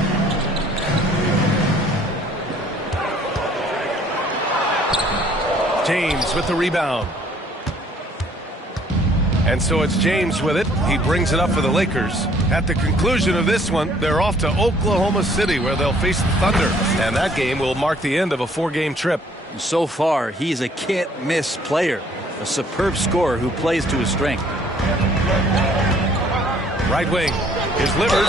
James with the rebound. And so it's James with it. He brings it up for the Lakers. At the conclusion of this one, they're off to Oklahoma City where they'll face the Thunder. And that game will mark the end of a 4-game trip. So far, he's a can't-miss player. A superb scorer who plays to his strength. Right wing. Here's Livers.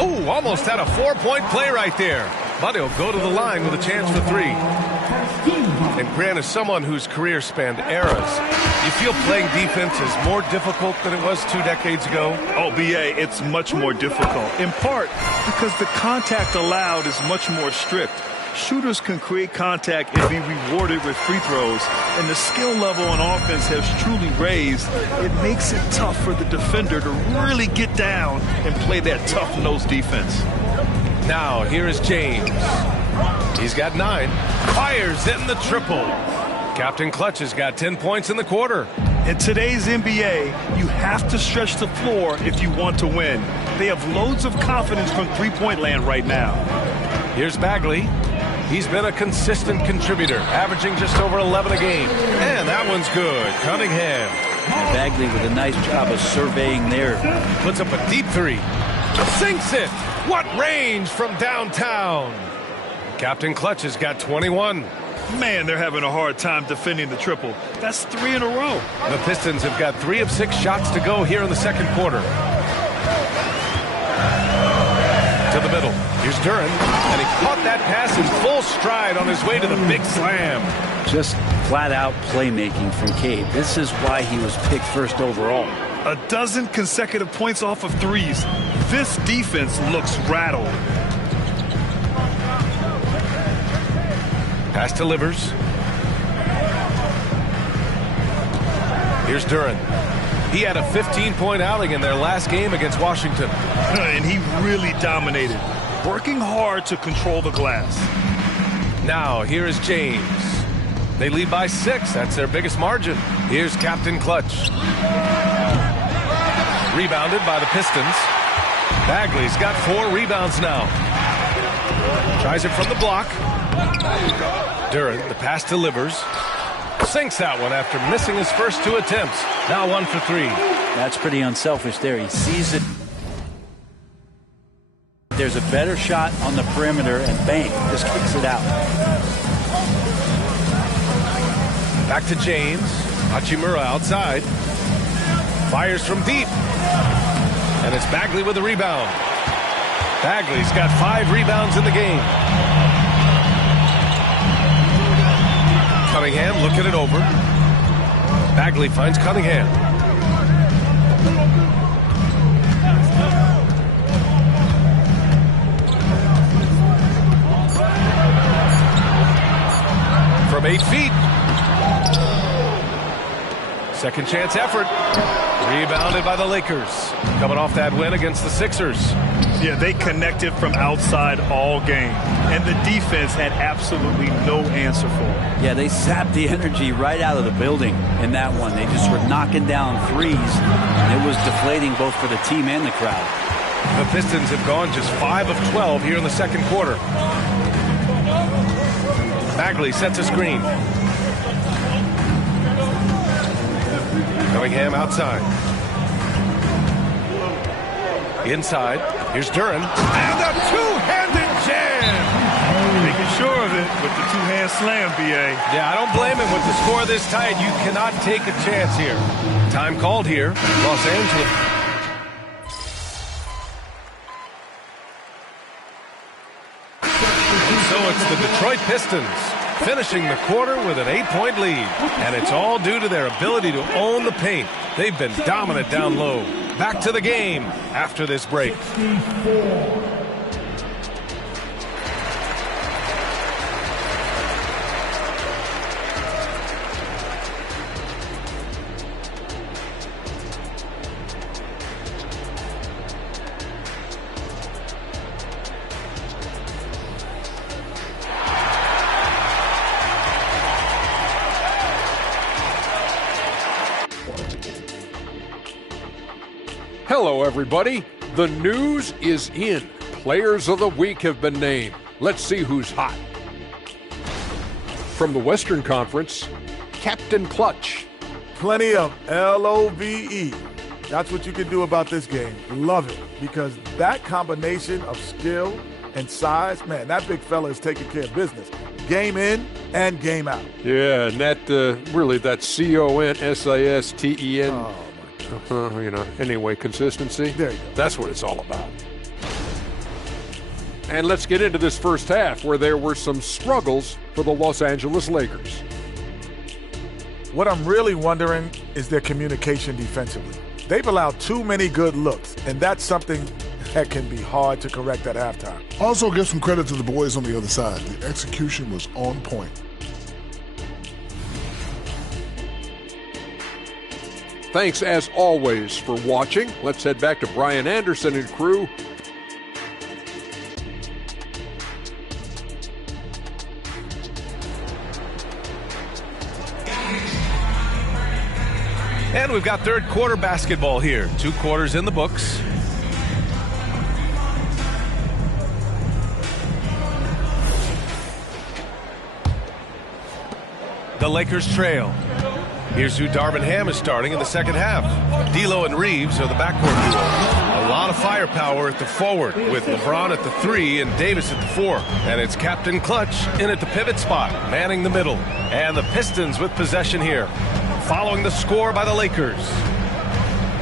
Oh, almost had a 4-point play right there. But he'll go to the line with a chance for 3. And Grant, is someone whose career spanned eras, you feel playing defense is more difficult than it was 2 decades ago? Oh, B.A., it's much more difficult. In part because the contact allowed is much more strict. Shooters can create contact and be rewarded with free throws, and the skill level on offense has truly raised. It makes it tough for the defender to really get down and play that tough-nosed defense. Now, here is James. He's got 9. Fires in the triple. Captain Clutch has got 10 points in the quarter. In today's NBA, you have to stretch the floor if you want to win. They have loads of confidence from three-point land right now. Here's Bagley. He's been a consistent contributor, averaging just over 11 a game. And that one's good. Cunningham. Bagley with a nice job of surveying there. Puts up a deep 3. Sinks it. What range from downtown. Captain Clutch has got 21. Man, they're having a hard time defending the triple. That's 3 in a row. The Pistons have got 3 of 6 shots to go here in the second quarter. To the middle. Here's Duren. And he caught that pass in full stride on his way to the big slam. Just flat-out playmaking from Cade. This is why he was picked first overall. A dozen consecutive points off of threes. This defense looks rattled. Pass to Livers. Here's Duren. He had a 15-point outing in their last game against Washington. And he really dominated, working hard to control the glass. Now, here is James. They lead by 6. That's their biggest margin. Here's Captain Clutch. Rebounded by the Pistons. Bagley's got 4 rebounds now. Tries it from the block. Duren, the pass to Livers. Sinks that one after missing his first 2 attempts. Now 1 for 3. That's pretty unselfish there. He sees it. There's a better shot on the perimeter, and bang, just kicks it out. Back to James. Hachimura outside. Fires from deep. And it's Bagley with the rebound. Bagley's got 5 rebounds in the game. Cunningham looking it over. Bagley finds Cunningham. from 8 feet. Second chance effort. Rebounded by the Lakers. Coming off that win against the Sixers. Yeah, they connected from outside all game. And the defense had absolutely no answer for it. Yeah, they sapped the energy right out of the building in that one. They just were knocking down threes. And it was deflating both for the team and the crowd. The Pistons have gone just 5 of 12 here in the second quarter. Bagley sets a screen. Cunningham outside. Inside. Here's Duren. And a two-handed jam! Making sure of it with the two-hand slam, B.A. Yeah, I don't blame him with the score this tight. You cannot take a chance here. Time called here. Los Angeles. So it's the Detroit Pistons finishing the quarter with an 8-point lead. And it's all due to their ability to own the paint. They've been dominant down low. Back to the game after this break. Hello, everybody. The news is in. Players of the week have been named. Let's see who's hot. From the Western Conference, Captain Clutch. Plenty of LOVE. That's what you can do about this game. Love it. Because that combination of skill and size, man, that big fella is taking care of business. Game in and game out. Yeah, and that really, that CONSISTEN. Anyway, consistency. There you go. That's what it's all about. And let's get into this first half where there were some struggles for the Los Angeles Lakers. What I'm really wondering is their communication defensively. They've allowed too many good looks, and that's something that can be hard to correct at halftime. Also, give some credit to the boys on the other side. The execution was on point. Thanks, as always, for watching. Let's head back to Brian Anderson and crew. And we've got third quarter basketball here. 2 quarters in the books. The Lakers trail. Here's who Darvin Ham is starting in the second half. D'Lo and Reeves are the backcourt duo. A lot of firepower at the forward with LeBron at the 3 and Davis at the 4. And it's Captain Clutch in at the pivot spot, manning the middle. And the Pistons with possession here, following the score by the Lakers.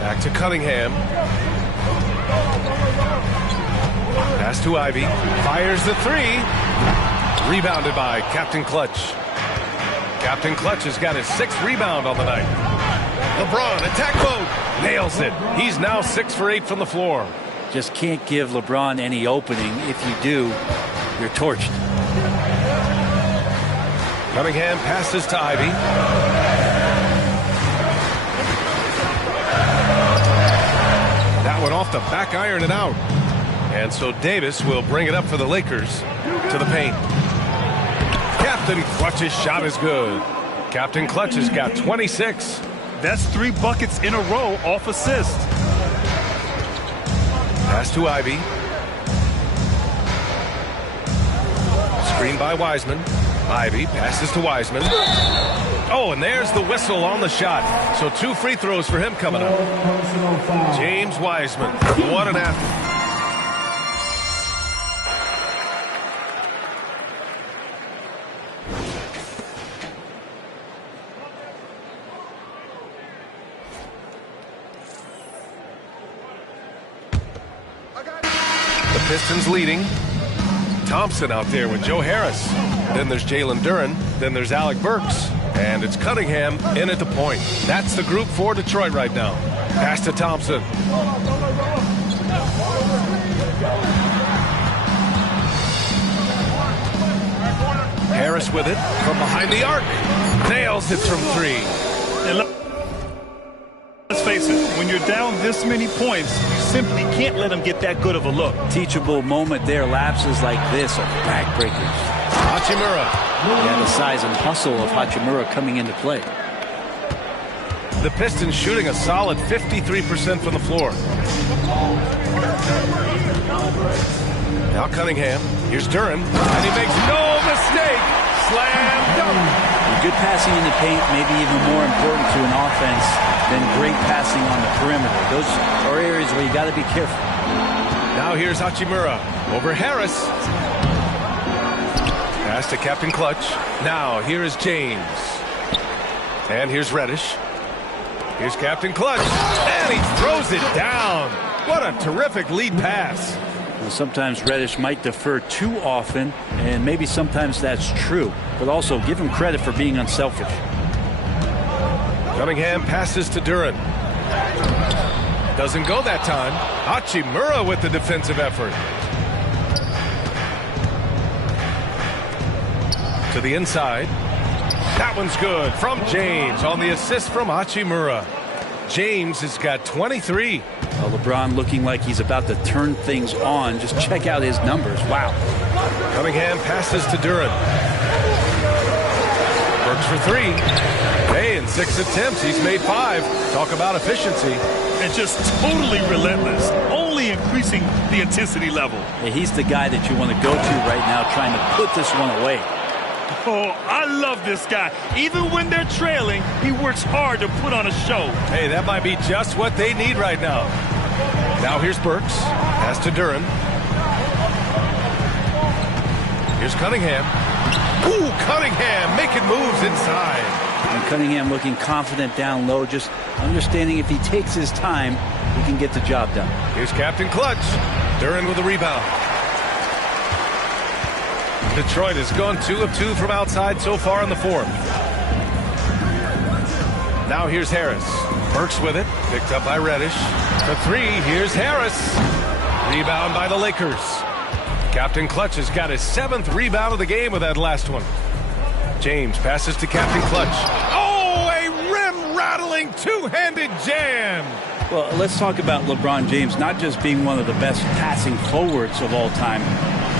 Back to Cunningham. Pass to Ivy. Fires the 3. Rebounded by Captain Clutch. Captain Clutch has got his 6th rebound on the night. LeBron, attack mode. Nails it. He's now 6 for 8 from the floor. Just can't give LeBron any opening. If you do, you're torched. Cunningham passes to Ivy. That one off the back iron and out. And so Davis will bring it up for the Lakers to the paint. Captain Clutch's shot is good. Captain Clutch has got 26. That's 3 buckets in a row off assist. Pass to Ivy. Screen by Wiseman. Ivy passes to Wiseman. Oh, and there's the whistle on the shot. So 2 free throws for him coming up. James Wiseman, what an athlete. Pistons leading. Thompson out there with Joe Harris. Then there's Jalen Duren. Then there's Alec Burks. And it's Cunningham in at the point. That's the group for Detroit right now. Pass to Thompson. Harris Burks with it from behind the arc. Nails it from 3. And let's face it, when you're down this many points, you simply can't let them get that good of a look. Teachable moment there. Lapses like this are backbreakers. Hachimura. Yeah, the size and hustle of Hachimura coming into play. The Pistons shooting a solid 53% from the floor. Now Cunningham. Here's Duren. And he makes no mistake. Slam dunk. Good passing in the paint may be even more important to an offense than great passing on the perimeter. Those are areas where you got to be careful. Now here's Hachimura over Harris. Pass to Captain Clutch. Now here is James. And here's Reddish. Here's Captain Clutch. And he throws it down. What a terrific lead pass. Well, sometimes Reddish might defer too often, and maybe sometimes that's true. But also give him credit for being unselfish. Cunningham passes to Duren. Doesn't go that time. Hachimura with the defensive effort. To the inside. That one's good from James on the assist from Hachimura. James has got 23. Well, LeBron looking like he's about to turn things on. Just check out his numbers. Wow. Cunningham passes to Duren. Works for 3. Hey, in 6 attempts, he's made 5. Talk about efficiency. And just totally relentless, only increasing the intensity level. Yeah, he's the guy that you want to go to right now, trying to put this one away. Oh, I love this guy. Even when they're trailing, he works hard to put on a show. Hey, that might be just what they need right now. Now here's Burks. Pass to Duren. Here's Cunningham. Ooh, Cunningham making moves inside. And Cunningham looking confident down low, just understanding if he takes his time, he can get the job done. Here's Captain Clutch. Duren with a rebound. Detroit has gone 2 of 2 from outside so far in the 4th. Now here's Harris. Burks with it. Picked up by Reddish. For 3, here's Harris. Rebound by the Lakers. Captain Clutch has got his 7th rebound of the game with that last one. James passes to Captain Clutch. Oh, a rim-rattling two-handed jam. Well, let's talk about LeBron James not just being one of the best passing forwards of all time,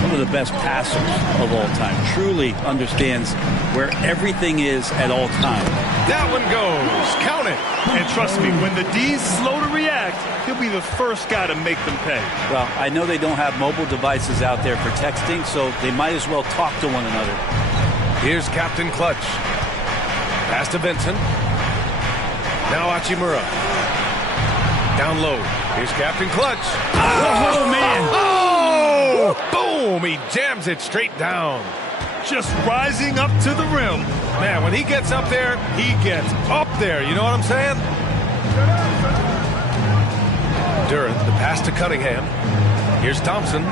one of the best passers of all time. Truly understands where everything is at all times. That one goes. Count it. And trust me, when the D's slow to react, he'll be the first guy to make them pay. Well, I know they don't have mobile devices out there for texting, so they might as well talk to one another. Here's Captain Clutch. Pass to Vincent. Now Hachimura. Down low. Here's Captain Clutch. Oh, man. Oh! Boom! He jams it straight down. Just rising up to the rim. Man, when he gets up there, he gets up there. You know what I'm saying? Duren, the pass to Cunningham. Here's Thompson.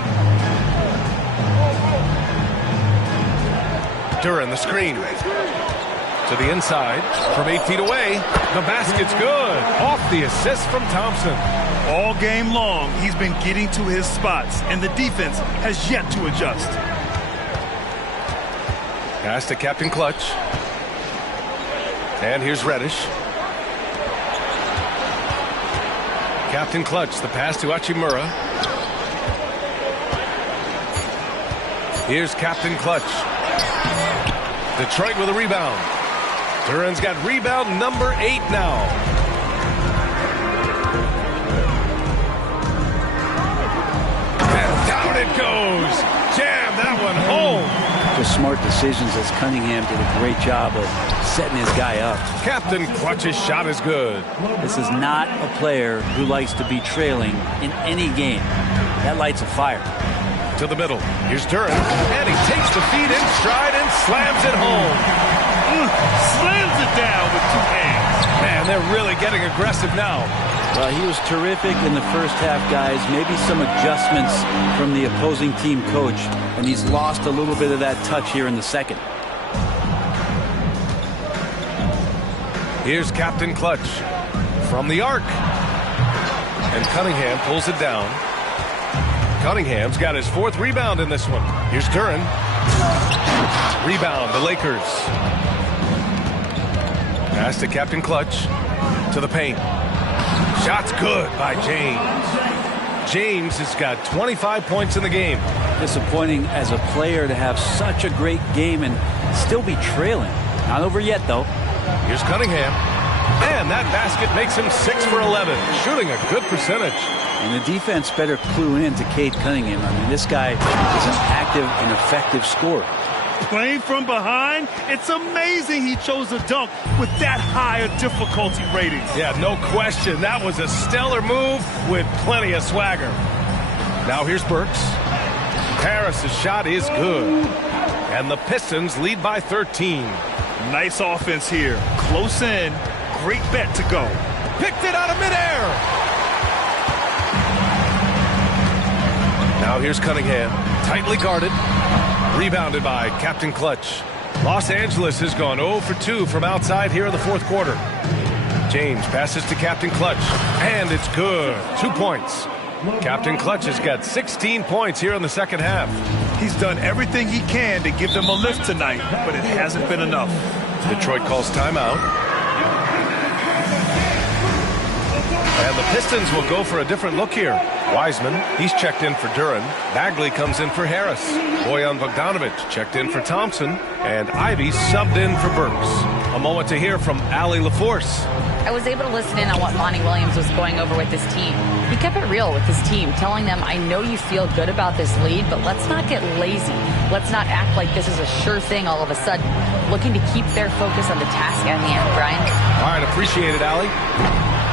Duren, the screen. To the inside. From 8 feet away. The basket's good. Off the assist from Thompson. All game long, he's been getting to his spots, and the defense has yet to adjust. Pass to Captain Clutch. And here's Reddish. Captain Clutch, the pass to Hachimura. Here's Captain Clutch. Detroit with a rebound. Duren's got rebound number 8 now. And down it goes. Jam that one home. Just smart decisions as Cunningham did a great job of setting his guy up. Captain Clutch's shot is good. This is not a player who likes to be trailing in any game. That lights a fire. To the middle. Here's Duren. And he takes the feed in stride and slams it home. Slams it down with 2 hands. Man, they're really getting aggressive now. Well, he was terrific in the first half, guys. Maybe some adjustments from the opposing team coach, and he's lost a little bit of that touch here in the second. Here's Captain Clutch from the arc. And Cunningham pulls it down. Cunningham's got his 4th rebound in this one. Here's Duren. Rebound, the Lakers. Pass to Captain Clutch. To the paint. Shot's good by James. James has got 25 points in the game. Disappointing as a player to have such a great game and still be trailing. Not over yet, though. Here's Cunningham. And that basket makes him 6 for 11, shooting a good percentage. And the defense better clue in to Cade Cunningham. I mean, this guy is an active and effective scorer. Playing from behind, it's amazing he chose a dunk with that high a difficulty rating. Yeah, no question. That was a stellar move with plenty of swagger. Now here's Burks. Harris's shot is good. And the Pistons lead by 13. Nice offense here. Close in. Great bet to go. Picked it out of midair. Now here's Cunningham. Tightly guarded. Rebounded by Captain Clutch. Los Angeles has gone 0 for 2 from outside here in the fourth quarter. James passes to Captain Clutch. And it's good. 2 points. Captain Clutch has got 16 points here in the second half. He's done everything he can to give them a lift tonight, but it hasn't been enough. Detroit calls timeout. And the Pistons will go for a different look here. Wiseman, he's checked in for Duran. Bagley comes in for Harris. Bojan Bogdanovic checked in for Thompson. And Ivy subbed in for Burks. A moment to hear from Allie LaForce. I was able to listen in on what Monty Williams was going over with this team. He kept it real with his team, telling them, I know you feel good about this lead, but let's not get lazy. Let's not act like this is a sure thing all of a sudden. Looking to keep their focus on the task at hand, Brian. All right, appreciate it, Allie.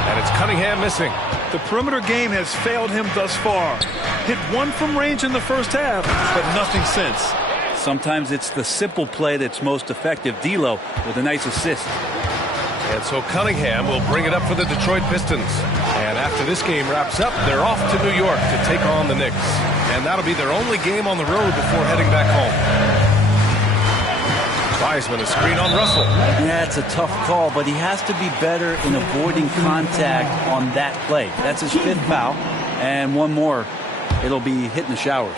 And it's Cunningham missing. The perimeter game has failed him thus far. Hit one from range in the first half, but nothing since. Sometimes it's the simple play that's most effective. D'Lo with a nice assist. And so Cunningham will bring it up for the Detroit Pistons. And after this game wraps up, they're off to New York to take on the Knicks. And that'll be their only game on the road before heading back home. Wiseman, a screen on Russell. Yeah, it's a tough call, but he has to be better in avoiding contact on that play. That's his 5th foul. And one more, it'll be hitting the showers.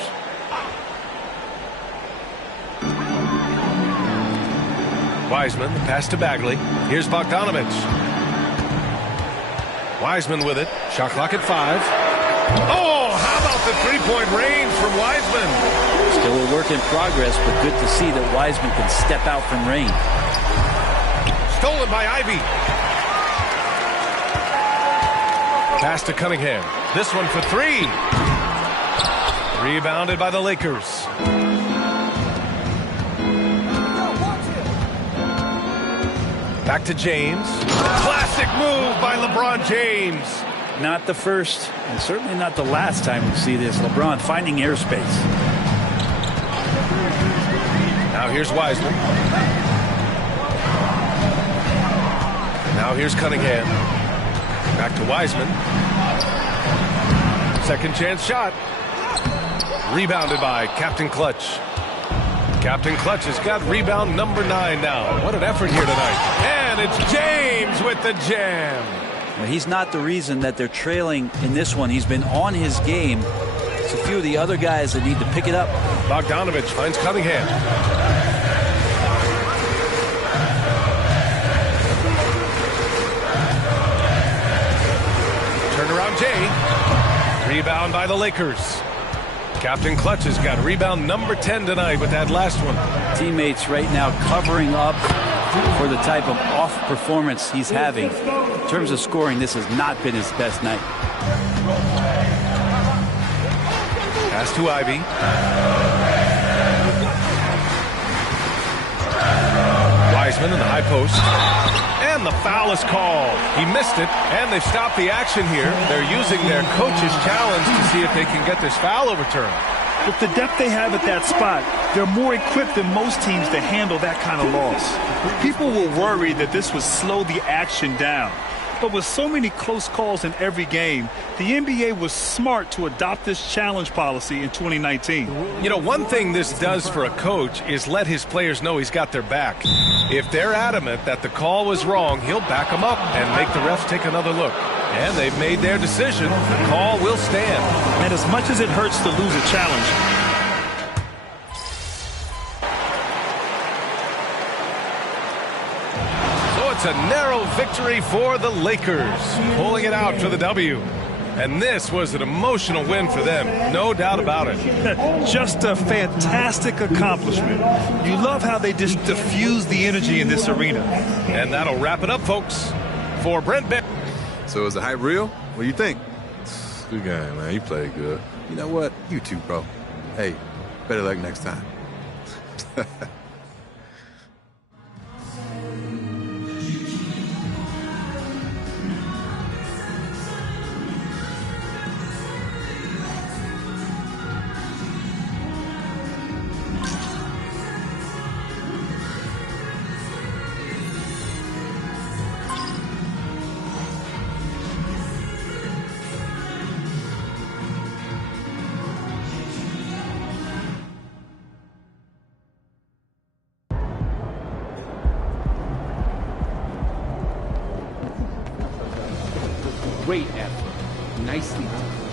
Wiseman, the pass to Bagley. Here's Bogdanovic. Wiseman with it. Shot clock at 5. Oh, how about the three-point range from Wiseman? Still a work in progress, but good to see that Wiseman can step out from range. Stolen by Ivy. Pass to Cunningham. This one for 3. Rebounded by the Lakers. Back to James. Classic move by LeBron James. Not the first, and certainly not the last time we see this. LeBron finding airspace. Now here's Wiseman. Now here's Cunningham. Back to Wiseman. Second chance shot. Rebounded by Captain Clutch. Captain Clutch has got rebound number 9 now. What an effort here tonight. And it's James with the jam. Well, he's not the reason that they're trailing in this one. He's been on his game. It's a few of the other guys that need to pick it up. Bogdanovic finds Cunningham. Turnaround Jay. Rebound by the Lakers. Captain Clutch has got rebound number 10 tonight with that last one. Teammates right now covering up for the type of off performance he's having. In terms of scoring, this has not been his best night. Pass to Ivy. Wiseman in the high post. And the foul is called. He missed it, and they've stopped the action here. They're using their coach's challenge to see if they can get this foul overturned. With the depth they have at that spot, they're more equipped than most teams to handle that kind of loss. People were worried that this would slow the action down. But with so many close calls in every game, the NBA was smart to adopt this challenge policy in 2019. You know, one thing this does for a coach is let his players know he's got their back. If they're adamant that the call was wrong, he'll back them up and make the refs take another look. And they've made their decision. The call will stand. And as much as it hurts to lose a challenge, It's a narrow victory for the Lakers, pulling it out for the W. And this was an emotional win for them, no doubt about it. Just a fantastic accomplishment. You love how they just diffuse the energy in this arena. And that'll wrap it up, folks, for Brent Ben. So is the hype real? What do you think? Good game, man. You played good. You know what? You too, bro. Hey, better luck next time. Great effort. Nicely done.